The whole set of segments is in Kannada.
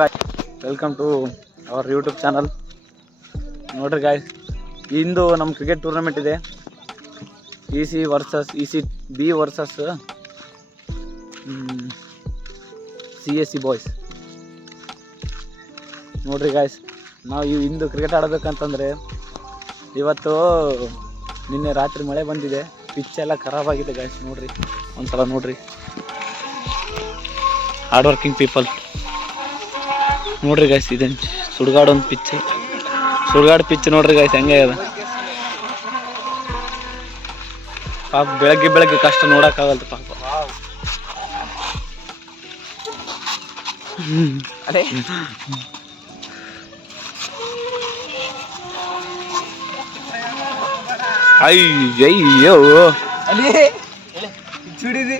Welcome to our YouTube channel. ನೋಡ್ರಿ ಗಾಯ್ಸ್, ಇಂದು ನಮ್ಮ ಕ್ರಿಕೆಟ್ ಟೂರ್ನಮೆಂಟ್ ಇದೆ. EC versus ECB versus CSC boys. ನೋಡ್ರಿ ಗಾಯ್ಸ್, ನಾವು ಇಂದು ಕ್ರಿಕೆಟ್ ಆಡಬೇಕಂತಂದರೆ ಇವತ್ತು ನಿನ್ನೆ ರಾತ್ರಿ ಮಳೆ ಬಂದಿದೆ, ಪಿಚ್ ಎಲ್ಲ ಖರಾಬಾಗಿದೆ ಗಾಯ್ಸ್. ನೋಡ್ರಿ ಒಂದ್ಸಲ ನೋಡ್ರಿ, ಹಾರ್ಡ್ ವರ್ಕಿಂಗ್ ಪೀಪಲ್. ನೋಡ್ರಿ ಗಾಯ್ಸ್, ಇದೆ ಸುಡ್ಗಾಡು ಒಂದು ಪಿಚ್, ಸುಡ್ಗಾಡು ಪಿಚ್ ನೋಡ್ರಿ ಗಾಯ್ಸ್ ಹೆಂಗೆ ಅದ. ಪಾಪ ಬೆಳಗ್ಗೆ ಕಷ್ಟ ನೋಡೋಕ್ಕಾಗಲ್ದು ಪಾಪ. ಅದೇ ಅಯ್ಯೋ ಅಲ್ಲಿ ಚುಡಿದಿ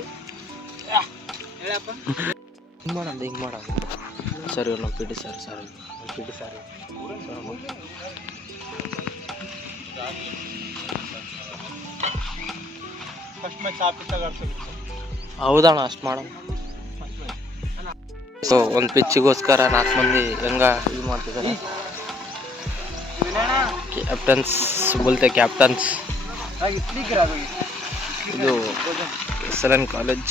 ಹಿಂಗೆ ಮಾಡ ಸರ್, ಇವ್ರು ನಮ್ಮ ಪಿ ಟಿ ಸರ್ ಹೌದಣ್ಣ, ಅಷ್ಟು ಮಾಡೋಣ. ಸೊ ಒಂದು ಪಿಚ್ಚಿಗೋಸ್ಕರ 4 ಮಂದಿ ಹೆಂಗ ಇದು ಮಾಡ್ತಿದ್ದಾರೆ. ಕ್ಯಾಪ್ಟನ್ಸ್ ಬೋಲ್ತೆ ಕ್ಯಾಪ್ಟನ್ಸ್. ಇದು SLN ಕಾಲೇಜ್.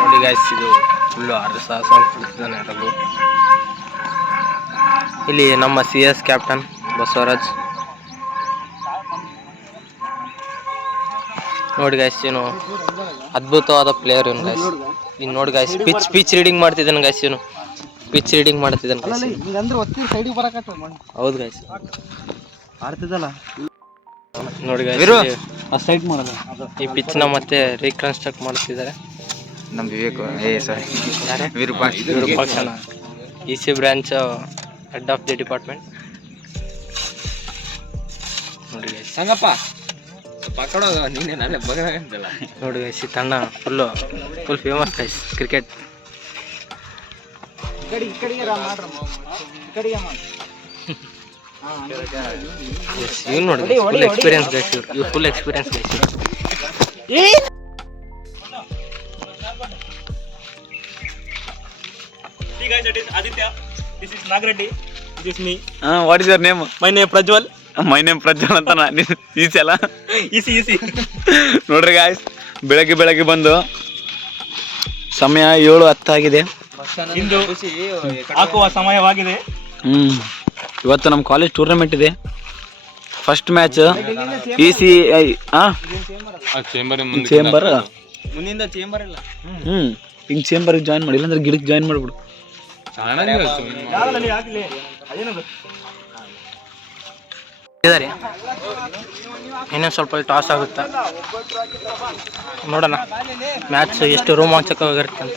ನೋಡಿ ಗಾಯ್ಸ್, ಇದು ಫುಲ್ಲು 6 ಸಾಹಸ ಕುಳಿತಿದ್ದಾನೆ ಆಡಲು. ಇಲ್ಲಿ ನಮ್ಮ CS ಕ್ಯಾಪ್ಟನ್ ಬಸವರಾಜ್. ನೋಡಿ ಗಾಯ್ಸ್, ಏನು ಅದ್ಭುತವಾದ ಪ್ಲೇಯರ್ ಇವನು ಗಾಯ್ಸ್. ಇನ್ನು ನೋಡಿ ಗಾಯ್ಸ್, ಪಿಚ್ ರೀಡಿಂಗ್ ಮಾಡ್ತಿದ್ದಾನೆ ಗಾಯ್ಸ್. ಇವನು ಪಿಚ್ ರೀಡಿಂಗ್ ಮಾಡ್ತಿದ್ದಾನೆ. ಹೌದು ಗಾಯ್ಸ್, ಆಡ್ತಿದ್ದಲ್ಲ. ನೋಡಿ ಗಾಯ್ಸ್, ಈ ಪಿಚ್ನ ಮತ್ತೆ ರೀಕನ್ಸ್ಟ್ರಕ್ಟ್ ಮಾಡ್ತಿದ್ದಾರೆ ನಮ್ಮ Virupaksha, EC branch head of the department. ನೋಡಿ ಗೈಸ್, ಸಂಗಪ್ಪ ನೋಡಿ ಗೈಸ್, ಈ ತಂಡ ಫುಲ್ ಫೇಮಸ್ ಗೈಸ್ ಕ್ರಿಕೆಟ್. ಇವ್ನು ನೋಡಿ ಫುಲ್ ಎಕ್ಸ್ಪೀರಿಯನ್ಸ್ ಗೈಸ್, ಇವ್ರು full experience guys. Guys, that is Aditya. This is Nagreddy. This is me. What is your name? My name Prajwal. My name Prajwal ಅಂತ. ಈಸಿ ಅಲ್ಲ? Easy. ನೋಡ್ರಿ ಗಾಯ್ಸ್, ಬೆಳಗ್ಗೆ ಬಂದು ಸಮಯ 7:10 ಆಗಿದೆ. ಇಂದು ಹಾಕುವ ಸಮಯವಾಗಿದೆ. ಇವತ್ತು ನಮ್ಮ ಕಾಲೇಜ್ ಟೂರ್ನಮೆಂಟ್ ಇದೆ. ಫಸ್ಟ್ ಮ್ಯಾಚ್ EC ಚೇಂಬರ್ ಮುಂದಿಂದ ಚೇಂಬರ್ ಇಲ್ಲ. ಹಿಂಗೆ ಚೇಂಬರ್ಗೆ ಜಾಯ್ನ್ ಮಾಡಿ, ಇಲ್ಲಾಂದ್ರೆ ಗಿಡಕ್ಕೆ ಜಾಯ್ನ್ ಮಾಡಿಬಿಡು. ಇನ್ನೊಂದು ಸ್ವಲ್ಪ ಟಾಸ್ ಆಗುತ್ತೆ, ನೋಡೋಣ ಮ್ಯಾಚ್ ಎಷ್ಟು ರೋಮಾಂಚಕವಾಗಿರುತ್ತೆ ಅಂತ.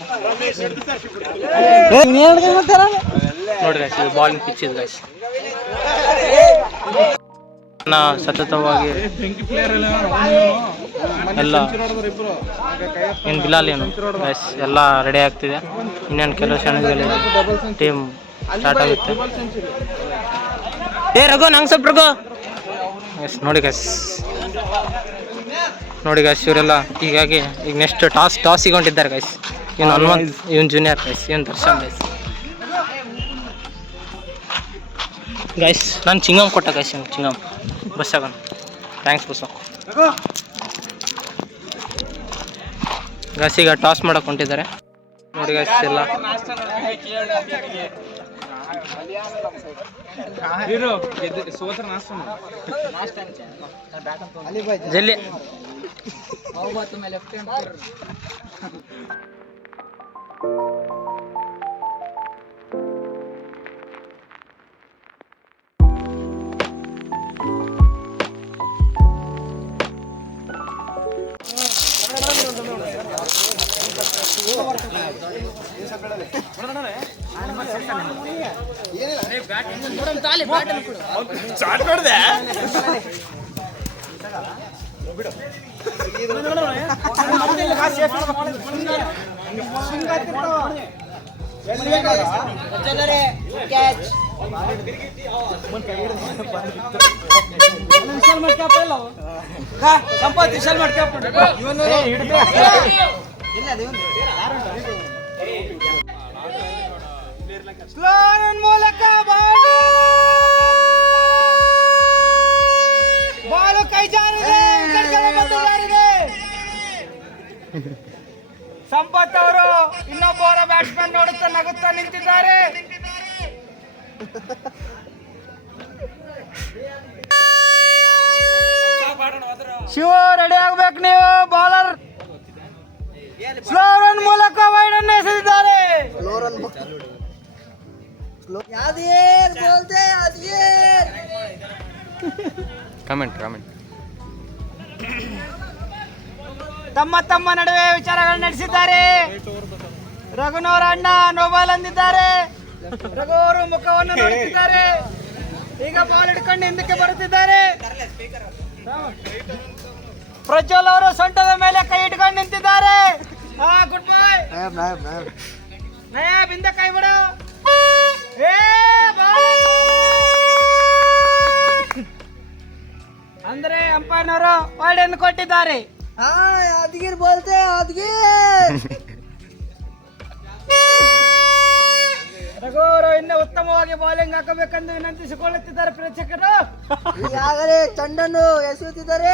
ನೋಡಿ ಗೈಸ್, ಇದು ಬಾಲಿಂಗ್ ಪಿಚ್ ಇದೆ ಗೈಸ್. ಸತತವಾಗಿ ಎಲ್ಲ ಏನು ಬಿಲಾಲ್ ಏನು ಗೈಸ್ ಎಲ್ಲ ರೆಡಿ ಆಗ್ತಿದೆ. ಇನ್ನೇನು ಕೆಲವು ಕ್ಷಣದಲ್ಲಿ ಟೀಮ್ ಸ್ಟಾರ್ಟ್ ಆಗುತ್ತೆ. ರಘು ನಂಗೆ ಸ್ವಲ್ಪ ರಘು ಗೈಸ್. ನೋಡಿ ಗೈಸ್, ಇವರೆಲ್ಲ ಹೀಗಾಗಿ ಈಗ ನೆಕ್ಸ್ಟ್ ಟಾಸಿಗೆ ಹೊಂಟಿದ್ದಾರೆ ಗೈಸ್. ಇವನು ಹನುಮಂತ್, ಇವನು ಜೂನಿಯರ್ ಗೈಸ್, ಇವನು ದರ್ಶನ್ ಗೈಸ್. ನಾನು ಚಿಂಗಮ್ ಕೊಟ್ಟ ಗೈಸ್, ಇವನು ಚಿಂಗಮ್ ಬಸ್ಸಾಗ. ಥ್ಯಾಂಕ್ಸ್ ಬಸ್ಸ ಗೈಸ್. ಈಗ ಟಾಸ್ ಮಾಡಕ್ಕೆ ಹೊಂಟಿದ್ದಾರೆ ನೋಡಿ ಗೈಸ್ ಎಲ್ಲ. ಜಲ್ದಿ ಮೂಲಕ ಬಾಲು ಕೈ ಜಾರಿದೆ. ಸಂಪತ್ ಅವರು ಇನ್ನೊಬ್ಬರ ಬ್ಯಾಟ್ಸ್ಮನ್ ನೋಡುತ್ತಾ ನಗುತ್ತಾ ನಿಂತಿದ್ದಾರೆ. ಶಿವ ರೆಡಿ ಆಗ್ಬೇಕು ನೀವು. ಬಾಲರ್ ಸ್ಲೋ ರನ್ ಮೂಲಕ ವೈಡ್ ಅನ್ನು ಎಸೆದಿದ್ದಾರೆ. ಕಮೆಂಟ್ ತಮ್ಮ ತಮ್ಮ ನಡುವೆ ವಿಚಾರಗಳು ನಡೆಸಿದ್ದಾರೆ. ರಘುನವರ ಅಣ್ಣ ನೋಬಾಲ್ ಅಂದಿದ್ದಾರೆ. ರಘು ಅವರು ಮುಖವನ್ನು ನೋಡುತ್ತಿದ್ದಾರೆ. ಈಗ ಬಾಲ್ ಹಿಡ್ಕೊಂಡು ಹಿಂದಕ್ಕೆ ಬರುತ್ತಿದ್ದಾರೆ. ಪ್ರಜ್ವಲ್ ಅವರು ಸೊಂಟದ ಮೇಲೆ ಕೈ ಇಟ್ಕೊಂಡು ನಿಂತಿದ್ದಾರೆ. ಗುಡ್ ಬಾಯ್ ನಯಾಬ್ ಹಿಂದೆ ಕೈ ಬಿಡು. ಅಂದ್ರೆ ಅಂಪೈರ್ನವರು ವೈಡ್ ಅನ್ನು ಕೊಟ್ಟಿದ್ದಾರೆ. ಅದ್ಗೀರ್ ಬೋಲ್ತೆ ಅದ್ಗೀರ್. ರಘು ಅವರು ಇನ್ನೂ ಉತ್ತಮವಾಗಿ ಬೌಲಿಂಗ್ ಹಾಕಬೇಕೆಂದು ವಿನಂತಿಸಿಕೊಳ್ಳುತ್ತಿದ್ದಾರೆ ಪ್ರೇಕ್ಷಕರು. ಈಗಾಗಲೇ ಚೆಂಡನ್ನು ಎಸೆಯುತ್ತಿದ್ದಾರೆ.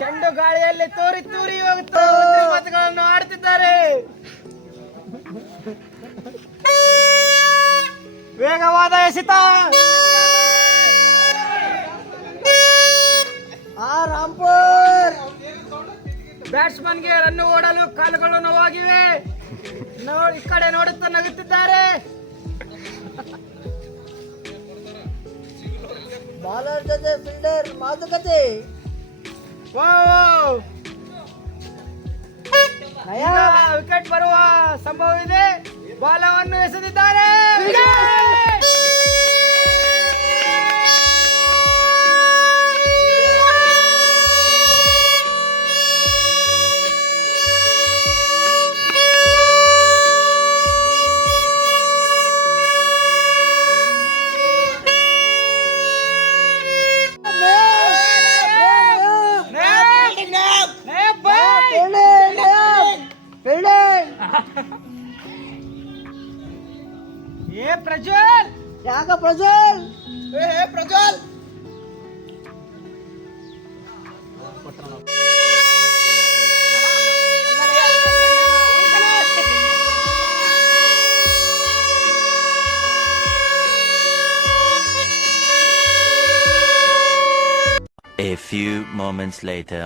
ಚೆಂಡು ಗಾಳಿಯಲ್ಲಿ ತೂರಿ ತೂರಿ ಹೋಗುತ್ತದೆ. ಮಾತುಗಳನ್ನು ಆಡ್ತಿದ್ದಾರೆ. ವೇಗವಾದ ಎಸೆತ. ರಾಂಪುರ್ ಬ್ಯಾಟ್ಸ್ಮನ್ಗೆ ರನ್ನು ಓಡಲು ಕಾಲುಗಳು ನೋವಾಗಿವೆ. ಈ ಕಡೆ ನೋಡುತ್ತಾ ನಗುತ್ತಿದ್ದಾರೆ. ಬಾಲರ್ ಜೊತೆ ಫೀಲ್ಡರ್ ಮಾತುಕತೆ. ವಿಕೆಟ್ ಬರುವ ಸಂಭವವಿದೆ. ಬಾಲವನ್ನು ಎಸೆದಿದ್ದಾರೆ. ಪ್ರಜ್ವಲ್ ಯಾಕ Prajwal Prajwal A few moments later.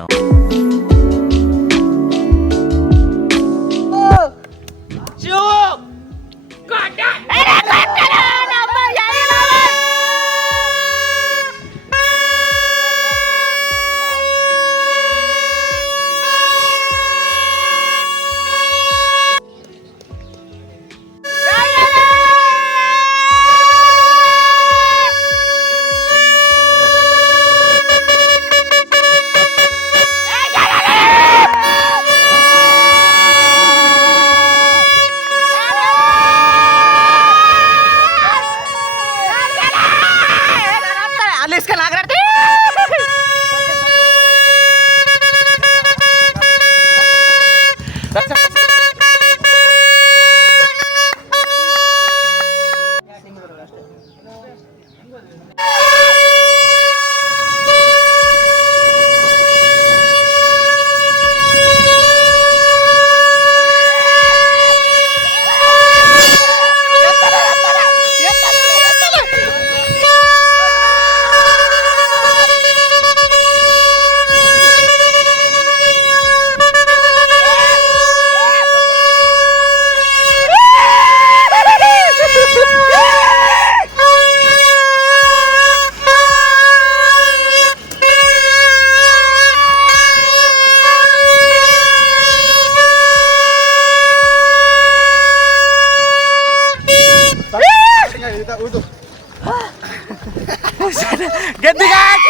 Get the guys!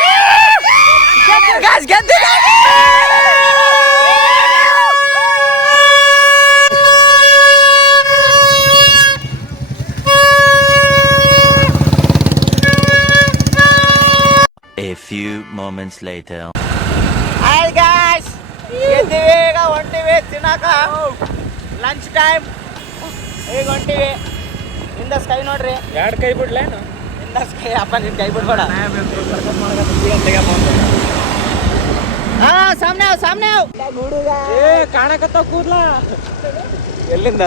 Get the guys! moments later. Hi guys, ಎದ್ದೀವಿ ಈಗ ಹೊಂಟಿವಿ ತಿನ್ನಾಕ. Lunch time. ಈಗ ಹೊಂಟಿವಿ. ಇಂದ ಸ್ಕೈ ನೋಡ್ರಿ. 2 ಕೈ ಬಿಡ್ಲೇನು? ಇಂದ ಸ್ಕೈ ಅಪ್ಪ, ನಿನ್ ಕೈ ಬಿಡ್ಬೇಡ. ಹಾ, ಸಾಮ್ನೆ ಏ ಕಾಣಕತ್ತ ಕೂದ್ಲ ಎಲ್ಲಿಂದ?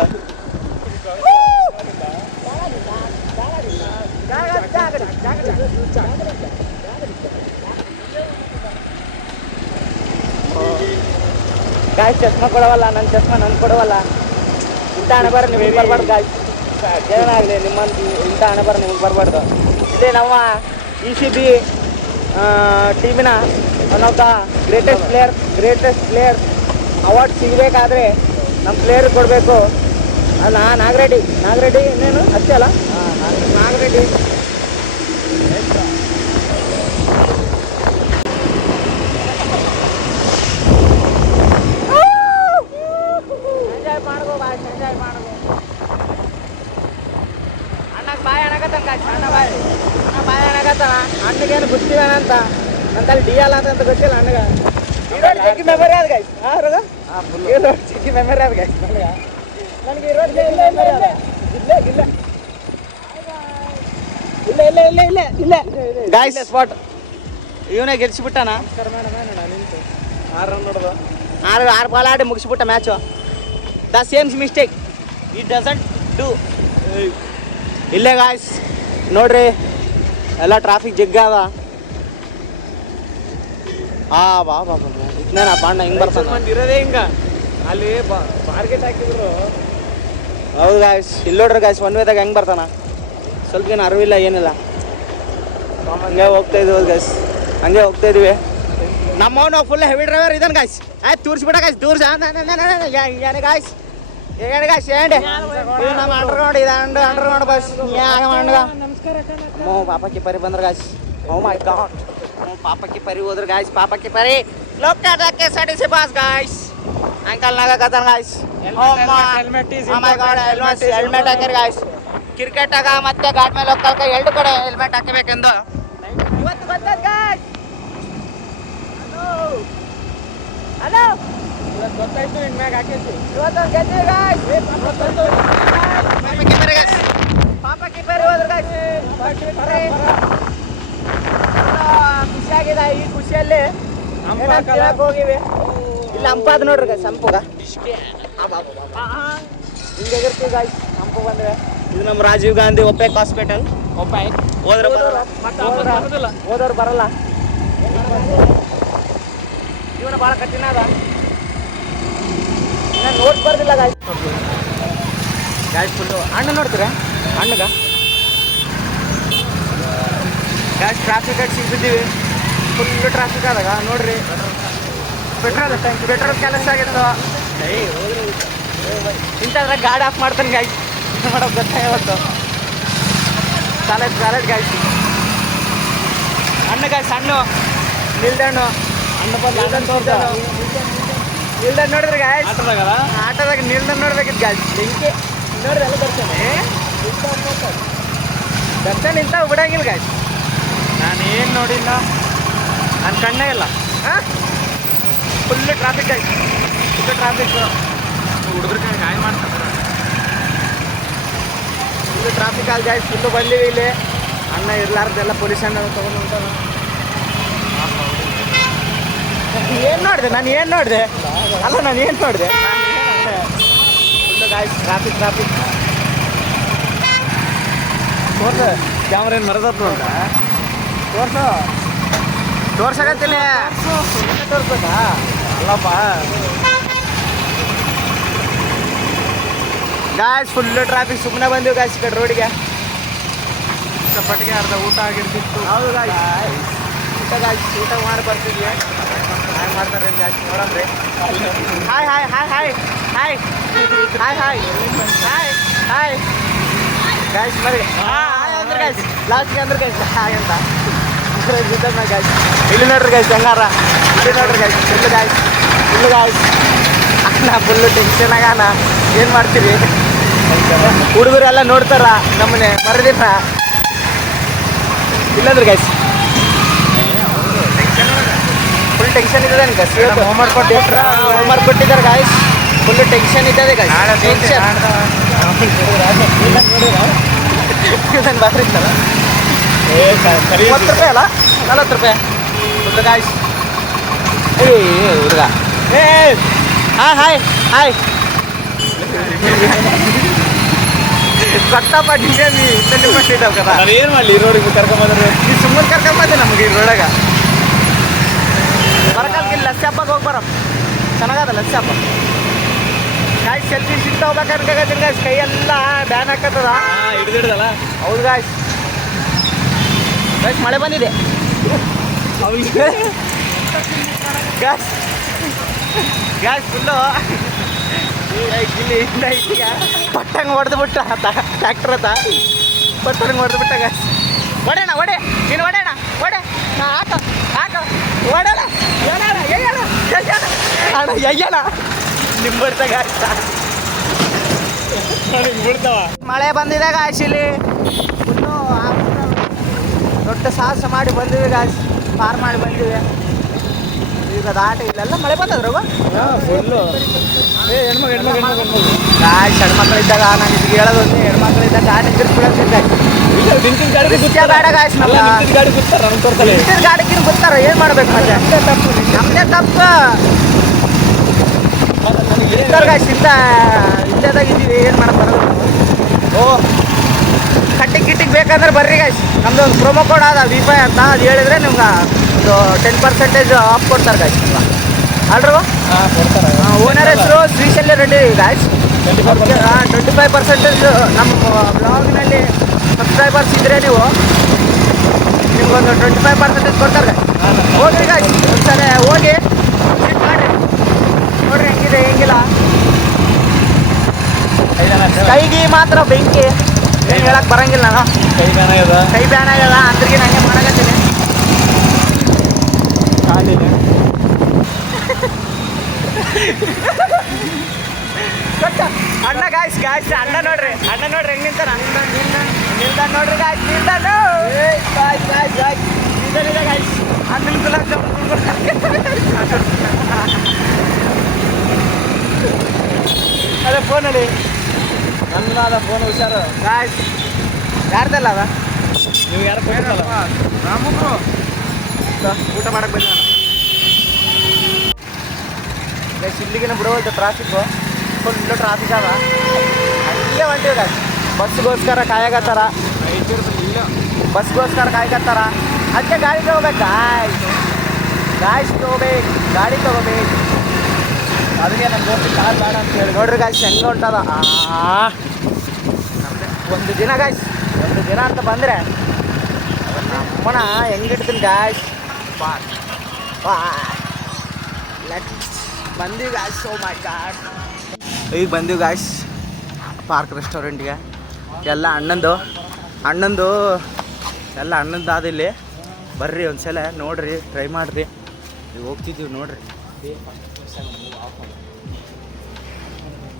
ಗಾಯ್ ಚಸ್ಮಾ ಕೊಡವಲ್ಲ, ನನ್ನ ಚಸ್ಮಾ ನನ್ ಕೊಡವಲ್ಲ. ಇಂಥ ಹಣೆ ಬರ ನಿಮಗೆ ಬರ್ಬಾರ್ದು ಗಾಯ್. ಏನಾಗಲಿ ನಿಮ್ಮಂತ ಇಂಥ ಹಣೆ ಬರ ನಿಮಗೆ ಬರ್ಬಾರ್ದು. ಇದೇ ನಮ್ಮ ECB ಟೀಮಿನ one of the greatest player award ಸಿಗಬೇಕಾದ್ರೆ ನಮ್ಮ ಪ್ಲೇಯರ್ ಕೊಡಬೇಕು. ಅಲ್ಲ ನಾಗರೆಡ್ಡಿ ಇನ್ನೇನು ಅಷ್ಟೇ ಅಲ್ಲ, ನಾಗರೆಡ್ಡಿ. ಎಂಜಾಯ್ ಮಾಡ್ಕೋ ಬಾಯ್, ಎಂಜಾಯ್ ಮಾಡ್ಕೋ. ಅಣ್ಣಗೆ ಬಾಯ್ ಅನ್ನಕತ್ತಾನ ಗಾಯ್ಸ್, ಅಣ್ಣ ಬಾಯ್ ಅನ್ನಕತ್ತಾನ. ಅಣ್ಣಗೇನು ಗೊತ್ತಿವೇನಂತ ನಂತಲ್ಲಿ ಡಿ ಅಲ್ಲ ಅಂತ ಗೊತ್ತಿಲ್ಲ ಅಣ್ಣಗ. ಈ ರೋಡ್ ಚೆಕ್ಕಿ ಮೆಮೊರಿ ಅದ ಗಾಯ್ಸ್. ಈ ರೋಡ್ ಚೆಕ್ಕಿ ಮೆಮೊರಿ ಅದ ಗಾಯ್ಸ್ ನನಗೆ ಈ ರೋಡ್ ಇಲ್ಲ ಗಾಯ್ಸ್. ಸ್ಪಾಟ್ ಇವನೇ ಗೆಲ್ಸಿಬಿಟ್ಟಾನ. 6 ಬಾಲ್ ಆಡಿ ಮುಗಿಸ್ಬಿಟ್ಟ match. The sames mistake it doesn't do. ಇಲ್ಲೇ ಗಾಯ್ಸ್ ನೋಡ್ರಿ, ಎಲ್ಲ ಟ್ರಾಫಿಕ್ ಜಗ್ಗಾದ. ಬಾ ಇದ್ನೇನ ಬಾಣ್ಣ ಹಿಂಗೆ ಬರ್ತಾನೆ ಇರೋದೇ ಹಿಂಗ. ಅಲ್ಲಿ ಮಾರ್ಕೆಟ್ ಹಾಕಿದ್ರು. ಹೌದು ಗಾಯ್ಸ್, ಇಲ್ಲಿ ನೋಡ್ರಿ ಗಾಯ್ಸ್, ಒನ್ ವೇದಾಗ ಹೆಂಗೆ ಬರ್ತಾನ. ಸ್ವಲ್ಪ ಏನು ಅರಿವಿಲ್ಲ, ಏನಿಲ್ಲ. ಹಂಗೆ ಹೋಗ್ತಾ ಇದ್ವಿ ಗಾಯ್ಸ್, ಹಂಗೆ ಹೋಗ್ತಾ ಇದೀವಿ. ನಮ್ಮವನು ಫುಲ್ ಹೆವಿ ಡ್ರೈವರ್ ಇದನ್ ಗಾಯ್ಸ್. ಆಯ್ತು ತೋರಿಸ್ಬಿಡ ಗಾಯ್ಸ್, ತೋರ್ಸ ಏನು ಗಾಯ್ಸ್, ಏನು ಗಾಯ್ಸ್ ఏంటి ಇದು ನಮ್ಮ ಅಂಡರ್ಗ್ರೌಂಡ್. ಇದು ಅಂಡರ್ಗ್ರೌಂಡ್ ಬಸ್. ಪಾಪಕ್ಕೆ ಪರಿ ಬಂದ್ರೆ ಗಾಯ್ಸ್. ಓ ಮೈ ಗಾಡ್, ಪಾಪಕ್ಕೆ ಪರಿ ಹೋದ್ರೆ ಗಾಯ್ಸ್. ಪಾಪಕ್ಕೆ ಪರಿ local KSRTC bus guys. Uncle ನಾಗಕತ್ತಾನ ಗಾಯ್ಸ್. ಹೆಲ್ಮೆಟ್ ಹಾಕ್ಯಾರ ಗಾಯ್ಸ್. ಕ್ರಿಕೆಟಾಗ ಮತ್ತೆ ಗಾಡಿ ಮೇಲೆ ಹೋಗ್ತಾ 2 ಕಡೆ ಹೆಲ್ಮೆಟ್ ಹಾಕಬೇಕೆಂದು ಇವತ್ತು ಗೊತ್ತಾಯ್ತು ಗಾಯ್ಸ್. ಹಲೋ ಇವತ್ತು ಗೊತ್ತಾಯ್ತು, ಇನ್ಮ್ಯಾಗ ಹಾಕೈತಿ. ಇವತ್ತು ಗೆದ್ದಿವಿ ಗಾಯ್ಸ್. ಪಾಪಕ್ಕೆ ಪರಿ ಗಾಯ್ಸ್, ಪಾಪಕ್ಕೆ ಪರಿ ಹೋದ್ರೆ ಗಾಯ್ಸ್. ಖುಷಿಯಾಗಿದೆ. ಈ ಖುಷಿಯಲ್ಲಿ ಹೋಗಿವಿ. ಇಲ್ಲಿ ಹಂಪಾದ ನೋಡ್ರಿ ಗಾಯ್ಸ್, ಹಂಪುಗ ಹಿಂಗೆ ಎಗಿರ್ತೀವಿ ಗಾಯ್ಸ್ ಹಂಪು ಬಂದ್ರೆ. ಇದು ನಮ್ಮ ರಾಜೀವ್ ಗಾಂಧಿ ಒಪೆಕ್ ಹಾಸ್ಪಿಟಲ್. ಹೋದ್ರೆ ಹೋದವ್ರು ಬರಲ್ಲ. ಜೀವನ ಭಾಳ ಕಠಿಣ ಅದ. ನಾನು ನೋಟ್ ಬರ್ದಿಲ್ಲ ಗಾಯ್ಸ್. ಫುಲ್ಲು ಅಣ್ಣ ನೋಡ್ತೀರ ಅಣ್ಣಗ ಗಾಯ್ಸ್. ಟ್ರಾಫಿಕ್ ಆಗಿ ಸಿಗ್ಬಿದ್ದೀವಿ. ಫುಲ್ ಟ್ರಾಫಿಕ್ ಆದಾಗ ನೋಡ್ರಿ. ಪೆಟ್ರೋಲ್ ಕೆಲಸ ಆಗಿತ್ತು. ಇಂಥದ್ರಾಗ ಗಾಡಿ ಆಫ್ ಮಾಡ್ತಾನೆ ಗಾಯ್ಸ್. ಮಾಡೋಕೆ ಗೊತ್ತಾಗವತ್ತು. ಸಾಲೆಡ್ ಗಾಯ್ಸ್. ಅಣ್ಣ ಗಾಯ್ಸ್, ಹಣ್ಣು ನಿಲ್ದಣ್ಣು ನಿಲ್ದಣ್ಣು ನೋಡಿದ್ರೆ ಗಾಯ್ಸ್. ಆಟೋದಾಗ ನಿಲ್ದಣ್ಣು ನೋಡ್ಬೇಕಿತ್ತು ಗಾಯ್ಸ್. ಬೆಂಕಿ ನೋಡ್ರಿ ಎಲ್ಲ ದರ್ಶನ ಇಂಥ ಬಿಡಂಗಿಲ್ಲ ಗಾಯ್ಸ್. ನಾನು ಏನು ನೋಡಿಲ್ಲ, ನನ್ನ ಕಣ್ಣೇ ಇಲ್ಲ. Full traffic guys, full traffic. ಹುಡುಗರು ಗಾಯ ಮಾಡ್ತಾರೆ. ಫುಲ್ ಟ್ರಾಫಿಕ್ ಆಗಿ ಗಾಯ್ಸ್. ಫುಲ್ಲು ಬಂದೀವಿ ಇಲ್ಲಿ. ಅಣ್ಣ ಇರ್ಲಾರ್ದೆಲ್ಲ ಪೊಲೀಸ್ ಅಣ್ಣ ತೊಗೊಂಡು ಹೊಂಟಾನ. ಏನು ನೋಡಿದೆ ನಾನು, ಏನು ನೋಡಿದೆ ಅಲ್ಲ, ನಾನು ಏನು ನೋಡಿದೆ. Full guys traffic. ತೋರ್ಸ ಕ್ಯಾಮ್ರಾ ಏನು ಮರದತ್ತು ಅಂತ ತೋರ್ಸಕತ್ತಿಲ್ಲ. ತೋರ್ಸಬೇಕಾ? ಅಲ್ಲಪ್ಪ ಗಾಯ್ಸ್, ಫುಲ್ಲು ಟ್ರಾಫಿಕ್. ಸುಮ್ಮನೆ ಬಂದೀವಿ ಗಾಯ್ಸ್ ಈ ಕಡೆ ರೋಡಿಗೆ. ಚಪ್ಪಟ್ಟಿಗೆ ಅರ್ಧ ಊಟ ಆಗಿರ್ತಿತ್ತು. ಹೌದು ಗಾಯ್ಸ್, ಊಟ ಮಾಡಿ ಬರ್ತಿದ್ವಿ. ಹಾಯ್ ಮಾಡ್ತಾರೆ ಗಾಯ್ಸ್, ನೋಡಂದ್ರಿ. Hi hi hi hi hi hi hi hi hi guys. ಮರಿ ಹಾಯ್ ಅಂದ್ರೆ ಗಾಯ್ಸ್, ಲಾಸ್ಟ್ಗೆ ಅಂದ್ರೆ ಗಾಯ್ಸ್ ಹಾಯ್ ಅಂತ ಗಾಯ್ಸ್. ಇಲ್ಲಿ ನೋಡ್ರಿ ಗಾಯ್ಸ್ ಹೆಂಗಾರ. ಇಲ್ಲಿ ನೋಡ್ರಿ ಗಾಯ್ಸ್, ಫುಲ್ಲು ಗಾಯ್ಸ್. ಅಣ್ಣ ಫುಲ್ಲು ಟೆನ್ಷನ್ ಆಗಾನ. ಏನು ಮಾಡ್ತೀರಿ, ಹುಡುಗರೆಲ್ಲ ನೋಡ್ತಾರ ನಮ್ಮನೆ ಮರದಿನ. ಇಲ್ಲಂದ್ರೆ ಗಾಯ್ಸ್ ಫುಲ್ ಟೆನ್ಷನ್ ಇದೆ ನನಗೆ ಹೋಮ್ವರ್ಕ್ ಕೊಟ್ಟಿದ್ದಾರೆ ಗಾಯ್ಸ್. ಫುಲ್ ಟೆನ್ಷನ್ ಇದ್ದದೆ ಗಾಯ್ಸ್. ಟೆನ್ಷನ್ ಬಾರಿತ್ತಲ್ಲ 30 ರೂಪಾಯಿ ಅಲ್ಲ 40 ರೂಪಾಯಿ ಫುಲ್ ಗಾಯ್ಸ್. ಹುಡುಗ ಹಾಯ್ ಹಾಯ್ ಕಟ್ಟಪ್ಪ ಡಿಂಗೇವಿ ಇದ್ದಾವೆ కదా. ಏನು ಮಾಡಲಿ ರೋಡಿಗೆ ಕರ್ಕೊಂಬಂದ್ರೆ ಈ ಸುಮ್ಮನೆ ಕರ್ಕೊಂಬಂದೆ ನಮಗೆ ಈ ರೋಡಾಗ ಬರಕಾಲಕ್ಕೆ ಲಸ್ಸಿ ಹಬ್ಬಕ್ಕೆ ಹೋಗಿ ಬರೋ ಚೆನ್ನಾಗದ ಲಸ್ಸಿ ಹಬ್ಬ ಗಾಯ್ಸ್. ಸೆಲ್ಫಿ ಸಿಗ್ತಾ ಹೋಗ್ಬೇಕಂತ ಗಾಯ್ಸ್. ಕೈ ಎಲ್ಲ ಬ್ಯಾನ್ ಹಾಕತ್ತದ. ಹಿಡಿದಿಡ್ದಲ್ಲ ಹೌದು ಗಾಯ್ಸ್. ಗಾಯ್ಸ್ ಮಳೆ ಬಂದಿದೆ ಗಾಯ್ಸ್. ಗಾಯ್ಸ್ ಫುಲ್ಲು ಇಲ್ಲಿ ಈಗ ಪಟ್ಟಂಗೆ ಹೊಡೆದು ಬಿಟ್ಟ ಟ್ಯಾಕ್ಟರ್ ಹತ್ತ ಪಟ್ಟಂಗೆ ಹೊಡೆದು ಬಿಟ್ಟ ಗಾಯ್ಸ್. ಹೊಡೆಯೋಣ ಹೊಡೆ ನೀನು ಹೊಡೆಯೋಣ ಹೊಡೆ ಹಾಕ ಹಾಕ ಹೊಡೆಯೋಣ ಅಣ್ಣ ಎಯ್ಯೋಣ ನಿಂಬರ್ತ ಗಾಯ್ಸ್. ಬಿಡ್ತಾವ. ಮಳೆ ಬಂದಿದೆ ಗಾಯ್ಸ್. ಇಲ್ಲಿ ಫುಲ್ಲು ದೊಡ್ಡ ಸಾಹಸ ಮಾಡಿ ಬಂದಿವಿ ಗಾಯ್ಸ್. ಪಾರ್ ಮಾಡಿ ಬಂದಿವಿ. ಈಗ ದಾಟ ಇಲ್ಲೆಲ್ಲ ಮಳೆ ಬಂದದ್ರವ ಫುಲ್ಲು ಗಾಯ್ಸ್. ಹೆಣ್ಮಕ್ಳು ಇದ್ದಾಗ ನಾನು ಇದಕ್ಕೆ ಹೇಳೋದೊಂದು ಹೆಣ್ಮಕ್ಳು ಇದ್ದಾಗ ಗಾಡಿ ತಿರ್ಸ್ಬಿಡೋದಿದ್ದಾಗ ಬೇಡ ಗಾಯ್ಸ್. ಗಾಡಿ ಬಿಡ್ತಾರ ನಮ್ಮ ತೋರ್ಸಲ್ಲ. ಗಾಡಿಗಿನ ಗೊತ್ತಾರ ಏನು ಮಾಡ್ಬೇಕು ಮತ್ತೆ ನಮ್ಮದೇ ತಪ್ಪು. ಗಾಯ್ಸ್ ಇಂಥದಾಗ ಇದ್ದೀವಿ ಏನು ಮಾಡಕ್ಕೆ ಬರೋದು ನಾವು. ಓ ಕಟ್ಟಿಗೆ ಗಿಟ್ಟಿಗೆ ಬೇಕಂದ್ರೆ ಬರ್ರಿ ಗಾಯ್ಸ್. ನಮ್ಮದು ಒಂದು ಪ್ರೊಮೋ ಕೋಡ್ ಅದ ವಿಫೈ ಅಂತ. ಅದು ಹೇಳಿದ್ರೆ ನಿಮ್ಗೆ ಒಂದು 10% ಆಫ್ ಕೊಡ್ತಾರೆ ಗಾಯ್ಸ್. ನಿಮ್ಗೆ ಅಲ್ರವ ಓನರ್ ಹೆಸರು ಶ್ರೀಶಲ್ಯ ರೆಡ್ಡಿ ಗಾಯ್ಸ್. 25% ನಮ್ಮ ಬ್ಲಾಗ್ನಲ್ಲಿ ಸಬ್ಸ್ಕ್ರೈಬರ್ಸ್ ಇದ್ದರೆ ನೀವು ನಿಮ್ಗೊಂದು 25% ಕೊಡ್ತಾರೆ ಗಾಯ್ಸ್. ಹೋಗ್ರಿ ಗಾಯ್ಸ್ ಒಂದ್ಸಲ ಹೋಗಿ ವಿಸಿಟ್ ಮಾಡಿರಿ ನೋಡ್ರಿ ಹೆಂಗಿದೆ ಹೆಂಗಿಲ್ಲ. ಕೈಗೆ ಮಾತ್ರ ಬೆಂಕಿ ಏನು ಹೇಳಕ್ಕೆ ಬರಂಗಿಲ್ಲ ನಾನು. ಕೈ ಬ್ಯಾನ್ ಆಗ್ಯದ ಅಂದ್ರಿಗೆ ನಂಗೆ ಮಾಡಕತ್ತೀನಿ. ಅಣ್ಣ ಗಾಯ್ಸ್ ಅಣ್ಣ ನೋಡ್ರಿ ಹೆಂಗ್ ನಿಂತಾನ ನಿಲ್ದ ನೋಡ್ರಿ ಗಾಯ್ಸ್. ನಿಲ್ದಾನು ಗಾಯ್ಸ್ ಅಣ್ಣನ ಗುಲಾಬ್ ಜಾಮೂನ್ ಅದೇ ಫೋನ್ ನೋಡಿ ನನ್ನದ ಫೋನ್ ಹುಷಾರು ಗಾಯ್ಸ್. ಯಾರ್ದಲ್ಲ ಅದ ನೀವು ಯಾರು ಕೊಟ್ಟಿರಲ್ಲ ರಾಮಬ್ರು ಊಟ ಮಾಡಕ್ಕೆ ಬಂದ ನಾನು ಗಾಯ್ಸ್. ಇಲ್ಲಿಗಿನ ಬಿಡೋದು ಟ್ರಾಫಿಕ್ಕು ಫುಲ್ಲು ಟ್ರಾಫಿಕ್ ಅದ. ಹಂಗೆ ಹೊಂಟಿವಿ ಗಾಯ್ಸ್. ಬಸ್ಗೋಸ್ಕರ ಕಾಯಕತ್ತಾರ ಅದಕ್ಕೆ ಗಾಡಿ ತೊಗೋಬೇಕು ಗಾಯ್ಸ್ ತೊಗೋಬೇಕು ಗಾಡಿ ತೊಗೋಬೇಕು. ಅದಕ್ಕೆ ನಮ್ಮ ದೋಸ್ತಿ ಕಾರ್ ಬೇಡ ಅಂತ ಹೇಳಿ ನೋಡ್ರಿ ಗಾಯ್ಸ್ ಹೆಂಗೆ ಹೊಂಟದ. ಒಂದು ದಿನ ಗಾಯ್ಸ್ ಒಂದು ದಿನ ಅಂತ ಬಂದರೆ ನಮ್ಮನ ಹೆಂಗಿಡ್ತೀನಿ ಗಾಯ್ಸ್. ಬಂದೀವಿ ಗಾಯ್ಸ್. ಓ ಮೈ ಗಾಡ್ ಈಗ ಬಂದೀವಿ ಗಾಯ್ಸ್ ಪಾರ್ಕ್ ರೆಸ್ಟೋರೆಂಟ್ಗೆ. ಎಲ್ಲ ಅಣ್ಣಂದು ಎಲ್ಲ ಅಣ್ಣಂದು ಆದಿಲ್ಲಿ. ಬರ್ರಿ ಒಂದ್ಸಲ ನೋಡ್ರಿ ಟ್ರೈ ಮಾಡಿರಿ. ಈಗ ಹೋಗ್ತಿದ್ದೀವಿ ನೋಡ್ರಿ.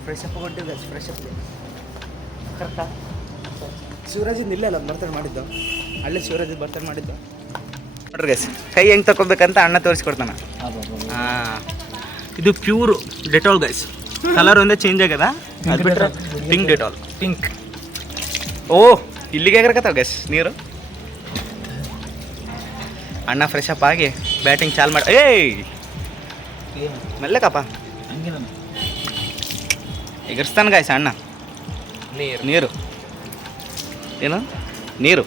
ಫ್ರೆಶ್ ಅಪ್ ಹೊಂಟಿವಿ ಗಾಯ್ಸ್. ಫ್ರೆಶ್ ಅಪ್ ಕರೆಕ್ಟಾ ಶಿವರಾಜಿಂದ ಇಲ್ಲೇ ಅಲ್ಲ ಬರ್ತಡೇ ಮಾಡಿದ್ದು. ಅಲ್ಲೇ ಶಿವರಾಜಿಂದ ಬರ್ತಡೇ ಮಾಡಿದ್ದು ನೋಡ್ರಿ ಗಾಯ್ಸ್. ಕೈ ಹೆಂಗೆ ತಗೋಬೇಕಂತ ಅಣ್ಣ ತೋರಿಸ್ಕೊಡ್ತಾನೆ. ಹಾಂ ಇದು ಪ್ಯೂರ್ ಡೆಟಾಲ್ ಗೈಸ್. ಕಲರ್ ಒಂದೇ ಚೇಂಜ್ ಆಗ್ಯದ. ಅದು ಬಿಟ್ಟರೆ ಪಿಂಕ್ ಡೆಟಾಲ್ ಪಿಂಕ್. ಓ ಇಲ್ಲಿಗೆ ಹೇಗಿರಕತ್ತಾವ ಗೈಸ್ ನೀರು. ಅಣ್ಣ ಫ್ರೆಶ್ ಅಪ್ ಆಗಿ ಬ್ಯಾಟಿಂಗ್ ಚಾಲು ಮಾಡಿ. ಮೆಲ್ಲಕಪ್ಪ ಎಗರ್ಸ್ತಾನೆ ಗಾಯ್ಸ್ ಅಣ್ಣ. ನೀರು ಏನು ನೀರು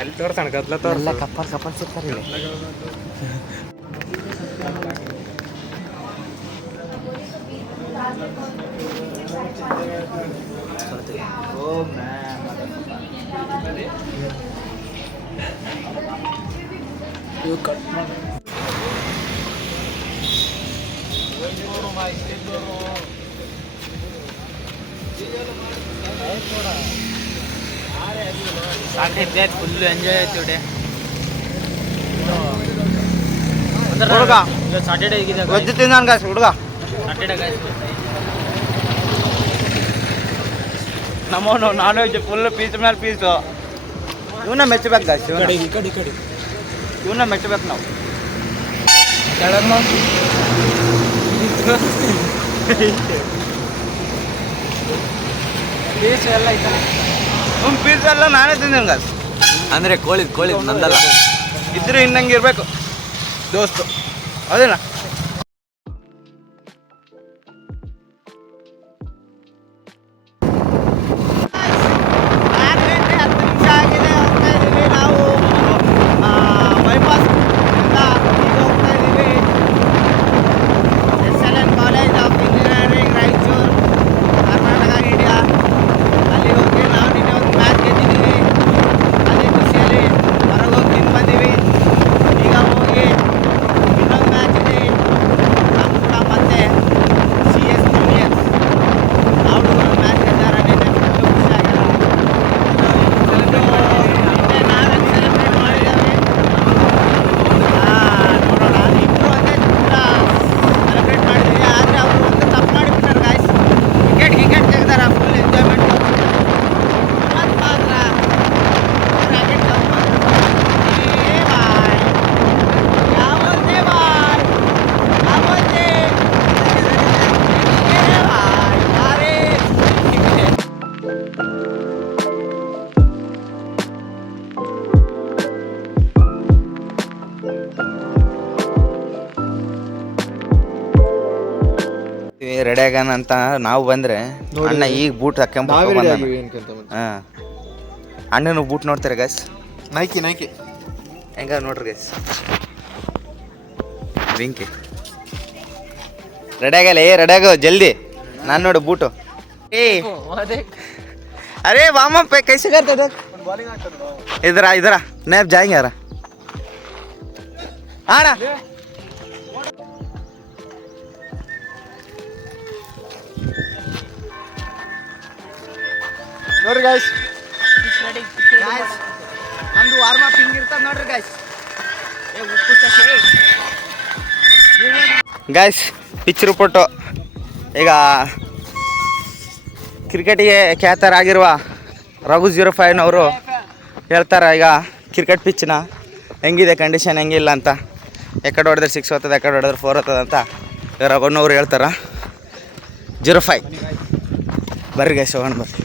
ಅಲ್ಲಿ ತೋರ್ಸಣ ಗದ್ಲ ಎಲ್ಲ ಕಪ್ಪಲ್ ಸಿಗ್ತಾರೆ ಇಲ್ಲಿ. ಸಾಕೈತೆ ಫುಲ್ ಎಂಜಾಯ್ ಆಯ್ತು ಡೇ. ಹುಡುಗ ಸಾಟರ್ಡೇ ಆಗಿದೆ ಗೊತ್ತು ತಿಂದಾನ ಗಾಯ್ಸ್ ಹುಡುಗ. ಸಾಟರ್ಡೇ ಗಾಯ್ಸ್ ನಮ್ಮವನು ನಾನ್ ವೆಜ್ ಫುಲ್ ಪೀಸ್ ಮೇಲೆ ಪೀಸು. ಇವನ್ನ ಮೆಚ್ಚಬೇಕು ಗಾಯ್ಸ್. ಇವನ್ನ ಮೆಚ್ಚಬೇಕು ನಾವು. ಪೀಸ್ ಎಲ್ಲ ನಾನೇ ತಿಂದೇನು ಗಾಯ್ಸ್. ಅಂದ್ರೆ ಕೋಳಿ ನಂದಲ್ಲ. ಇದ್ರೆ ಇನ್ನಂಗೆ ಇರಬೇಕು ದೋಸ್ತು, ಅದೇನಾ? ರೆಡಿ ಆಗೋಣ ಅಂತ ನಾವು ಬಂದ್ರೆ ಅಣ್ಣ ಈಗ ಬೂಟ್ ಹಾಕೊಂಡ್ ಹಾಂ, ಅಣ್ಣನು ಬೂಟ್ ನೋಡ್ತಾರೆ ಗೈಸ್. ನೈಕಿ ಹೆಂಗ ನೋಡ್ರಿ ಗೈಸ್. ವಿಂಕಿ ರೆಡಿ ಆಗಲ್ಲ, ರೆಡಿ ಆಗೋ ಜಲ್ದಿ. ನಾನು ನೋಡು ಬೂಟು. अरे वार्म अप कैसे करते थे? इधर नैप जाएंगे यार. आना ನೋಡ್ರಿ ಗೈಸ್, ನಮ್ದು ವಾರ್ಮ್ ಅಪ್ ಹಿಂಗಿರ್ತದೆ ನೋಡ್ರಿ ಗೈಸ್. Guys pitch report. ಈಗ ಕ್ರಿಕೆಟಿಗೆ ಖ್ಯಾತರಾಗಿರುವ ರಘು 05ನವರು ಹೇಳ್ತಾರೆ ಈಗ ಕ್ರಿಕೆಟ್ ಪಿಚ್ನ ಹೆಂಗಿದೆ ಕಂಡೀಷನ್, ಹೆಂಗಿಲ್ಲ ಅಂತ. ಎಕಡೆ ಹೊಡೆದ್ರೆ 6 ಹೋಗ್ತದೆ, ಎಕಡೆ ಹೊಡೆದ್ರೆ 4 ಹೋಗ್ತದೆ ಅಂತ ರಘುನವ್ರು ಹೇಳ್ತಾರೆ. 05 ಬರ್ರಿ ಗೈಸ್, ಹೋಗೋಣ ಬರ್ರಿ.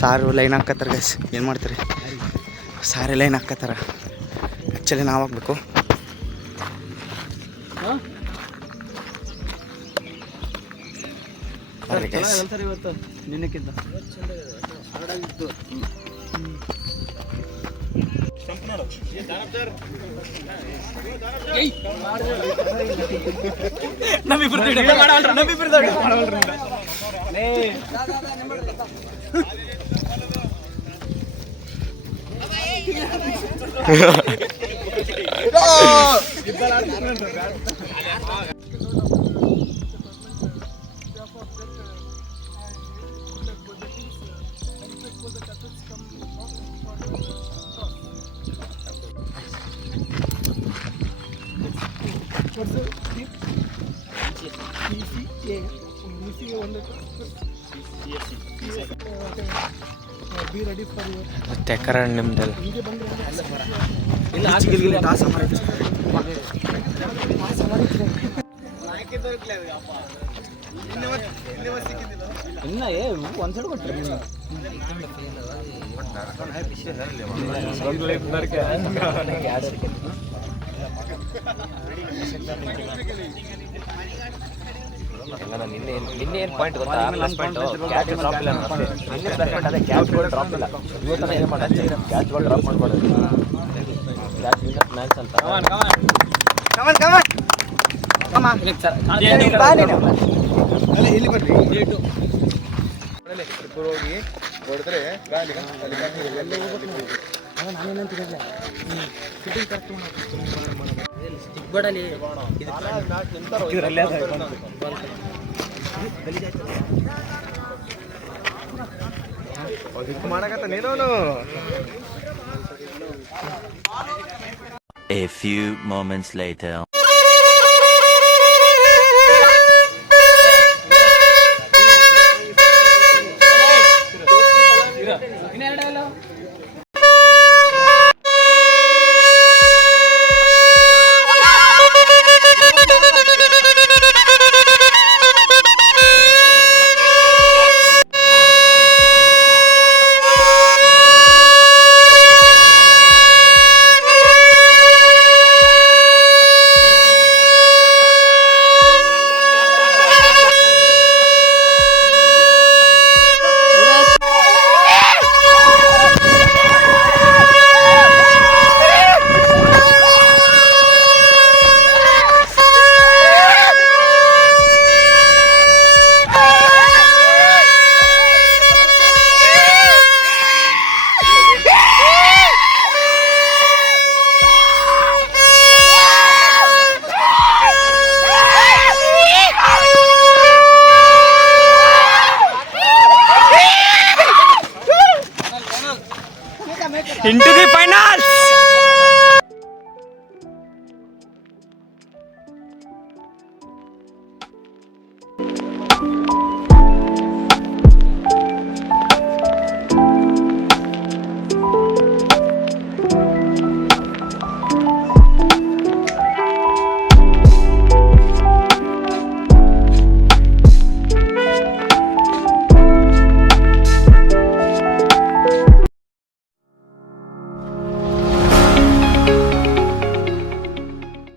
ಸಾರು ಲೈನ್ ಹಾಕತ್ತಾರೆ ಗೈಸ್. ಏನು ಮಾಡ್ತಾರೆ, ಸಾರೇ ಲೈನ್ ಹಾಕತ್ತಾರ. ಆ್ಯಕ್ಚುಲಿ ನಾವು ಹಾಕ್ಬೇಕು. ಬರ್ರಿ ಗೈಸ್. ಮತ್ತೆ ಕರಣ್ ನಿಮ್ದೆಲ್ಲ ನಿನ್ನೆ ಏನು ಪಾಯಿಂಟ್ ಗೊತ್ತಾ? ಪ್ಲಸ್ ಪಾಯಿಂಟ್ ಕ್ಯಾಚ್ ಡ್ರಾಪ್ ಇಲ್ಲ. ನಿನ್ನೆ ಪ್ಲಸ್ ಪಾಯಿಂಟ್ ಅದೇ ಕ್ಯಾಚ್ಗಳು ಡ್ರಾಪ್ ಇಲ್ಲ. ಇವತ್ತು ಏನು ಮಾಡೋದು, ಕ್ಯಾಚ್ಗಳು ಡ್ರಾಪ್ ಮಾಡ್ಬಾರ್ದು. ಕ್ಯಾಚ್ ವಿನ್ನರ್ ಮ್ಯಾಚ್ ಅಂತ ಇಲ್ಲಿ ಬರ್ರಿ. ಹೋಗಿ ಹೊಡೆದ್ರೆ ಮಾಡಕತ್ತ ನೀನು. A few moments later. into the finals.